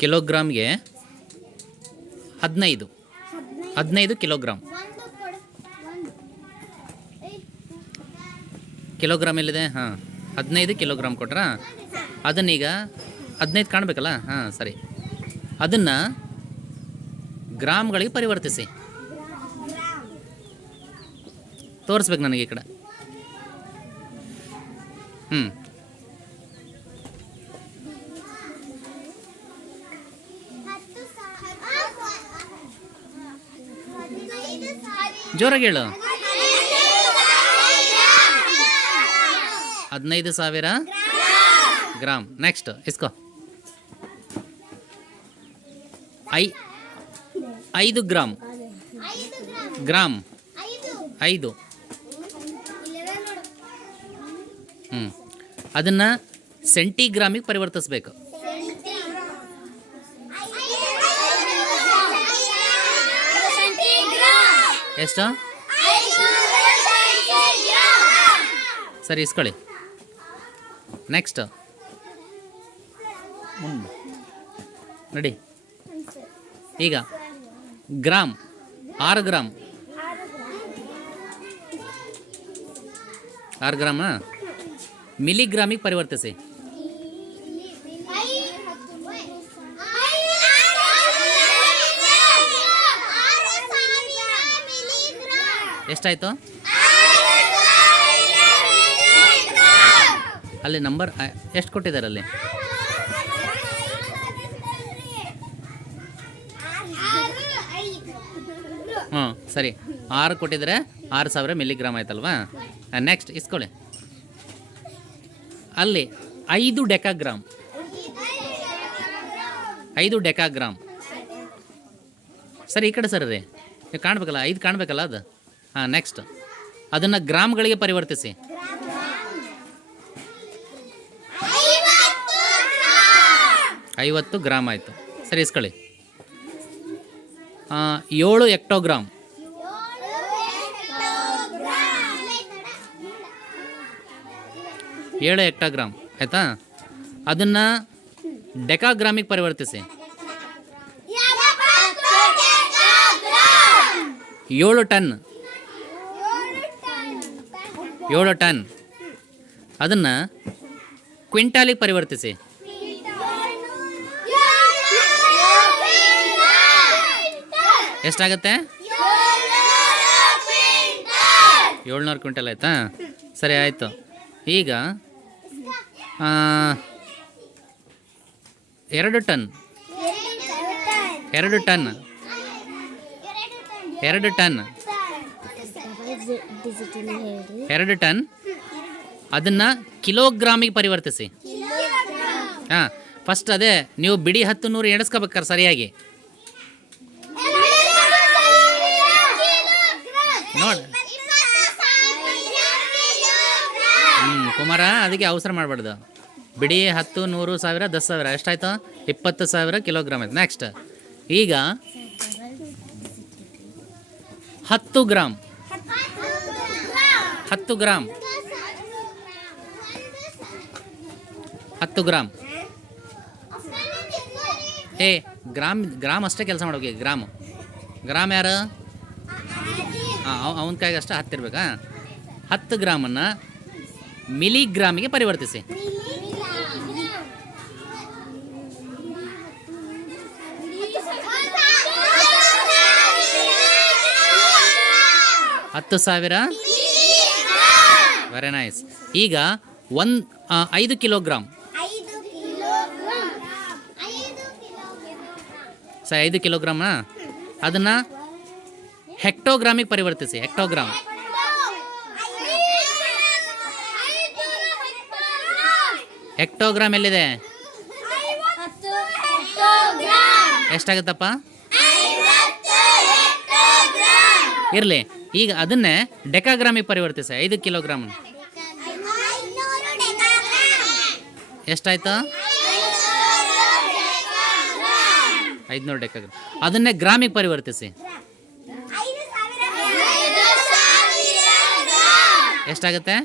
ಕಿಲೋಗ್ರಾಮ್ಗೆ 15 kilogram. Kilogram ಎಲ್ಲಿದೆ? ಹಾಂ, 15 kilogram ಕೊಟ್ರಾ? ಅದನ್ನೀಗ 15 ಕಾಣಬೇಕಲ್ಲ? ಹಾಂ, ಸರಿ. ಅದನ್ನು ಗ್ರಾಮ್ಗಳಿಗೆ ಪರಿವರ್ತಿಸಿ. ತೋರಿಸ್ಬೇಕು ನನಗೆ ಈ ಕಡೆ. ಜೋರಾಗಿ ಹೇಳು. 15,000 ಗ್ರಾಮ್. ನೆಕ್ಸ್ಟ್ ಇಸ್ಕೋ. 5 ಗ್ರಾಮ್. ಗ್ರಾಮ್ 5. ಅದನ್ನು ಸೆಂಟಿಗ್ರಾಮಿಗೆ ಪರಿವರ್ತಿಸ್ಬೇಕು. ಎಷ್ಟು? ಸರಿ, ಇಸ್ಕೊಳ್ಳಿ. ನೆಕ್ಸ್ಟ್ ನಡಿ. ಈಗ ಗ್ರಾಮ್ 6 ಗ್ರಾಮ್. 6 ಗ್ರಾಮ ಮಿಲಿಗ್ರಾಮಿಗೆ ಪರಿವರ್ತಿಸಿ. ಎಷ್ಟಾಯಿತು? ಅಲ್ಲಿ ನಂಬರ್ ಎಷ್ಟು ಕೊಟ್ಟಿದ್ದಾರೆ ಅಲ್ಲಿ? ಹ್ಞೂ, ಸರಿ. 6 ಕೊಟ್ಟಿದ್ದಾರೆ, 6,000 ಮಿಲಿಗ್ರಾಮ್ ಆಯ್ತಲ್ವಾ? ನೆಕ್ಸ್ಟ್ ಇಸ್ಕೊಳ್ಳಿ. ಅಲ್ಲಿ 5 ಡೆಕಾಗ್ರಾಮ್. 5 ಡೆಕಾಗ್ರಾಮ್. ಸರಿ, ಈ ಕಡೆ ಸರ್ ರೀ, ಕಾಣಬೇಕಲ್ಲ, 5 ಕಾಣಬೇಕಲ್ಲ ಅದು. ಹಾಂ, ನೆಕ್ಸ್ಟ್ ಅದನ್ನು ಗ್ರಾಮ್ಗಳಿಗೆ ಪರಿವರ್ತಿಸಿ. 50 ಗ್ರಾಮ್ ಆಯಿತು. ಸರಿ, ಇಸ್ಕೊಳ್ಳಿ. 7 ಹೆಕ್ಟೋಗ್ರಾಮ್. 7 ಹೆಕ್ಟೋಗ್ರಾಮ್ ಆಯಿತಾ? ಅದನ್ನು ಡೆಕಾಗ್ರಾಮಿಗೆ ಪರಿವರ್ತಿಸಿ. 7 ಟನ್. 7 ಟನ್. ಅದನ್ನು ಕ್ವಿಂಟಾಲಿಗೆ ಪರಿವರ್ತಿಸಿ. ಎಷ್ಟಾಗುತ್ತೆ? 700 ಕ್ವಿಂಟಲ್ ಆಯಿತಾ? ಸರಿ, ಆಯಿತು. ಈಗ 2 ಟನ್. 2 ಟನ್. 2 ಟನ್. 2 ಟನ್. ಅದನ್ನು ಕಿಲೋಗ್ರಾಮಿಗೆ ಪರಿವರ್ತಿಸಿ. ಹಾಂ, ಫಸ್ಟ್ ಅದೇ ನೀವು ಬಿಡಿ 10 100 ಎಣಿಸ್ಕೋಬೇಕಾರೆ ಸರಿಯಾಗಿ ನೋಡಿ. ಕುಮಾರ, ಅದಕ್ಕೆ ಅವಸರ ಮಾಡಬಾರ್ದು. ಬಿಡಿ 10 100 1000 10,000 ಎಷ್ಟಾಯ್ತು? 20,000 ಕಿಲೋಗ್ರಾಮ್ ಆಯ್ತು. ನೆಕ್ಸ್ಟ್ ಈಗ 10 ಗ್ರಾಮ್. 10 ಗ್ರಾಮ್. 10 ಗ್ರಾಮ್. ಗ್ರಾಮ್ ಅಷ್ಟೇ ಕೆಲಸ ಮಾಡೋಕೆ. ಗ್ರಾಮ್ ಯಾರು? ಅವನ ಕೈಗೆ ಅಷ್ಟೇ ಹತ್ತಿರ್ಬೇಕಾ? 10 ಗ್ರಾಮನ್ನು ಮಿಲಿಗ್ರಾಮಿಗೆ ಪರಿವರ್ತಿಸಿ. 10,000. Very nice. ಈಗ 5 ಕಿಲೋಗ್ರಾಮ್. 5 ಕಿಲೋಗ್ರಾಮ ಅದನ್ನು ಹೆಕ್ಟೋಗ್ರಾಮಿಗೆ ಪರಿವರ್ತಿಸಿ. ಹೆಕ್ಟೋಗ್ರಾಮ್. ಹೆಕ್ಟೋಗ್ರಾಮ್ ಎಲ್ಲಿದೆ? ಎಷ್ಟಾಗುತ್ತಪ್ಪ? ಇರಲಿ. ಈಗ ಅದನ್ನೇ ಡೆಕಾಗ್ರಾಮಿಗೆ ಪರಿವರ್ತಿಸಿ. 5 ಕಿಲೋಗ್ರಾಮ್ ಎಷ್ಟಾಯ್ತು? 500 ಡೆಕಾಗ್ರಾಮ್. ಅದನ್ನೇ ಗ್ರಾಮಿಗೆ ಪರಿವರ್ತಿಸಿ. ಎಷ್ಟಾಗುತ್ತೆ?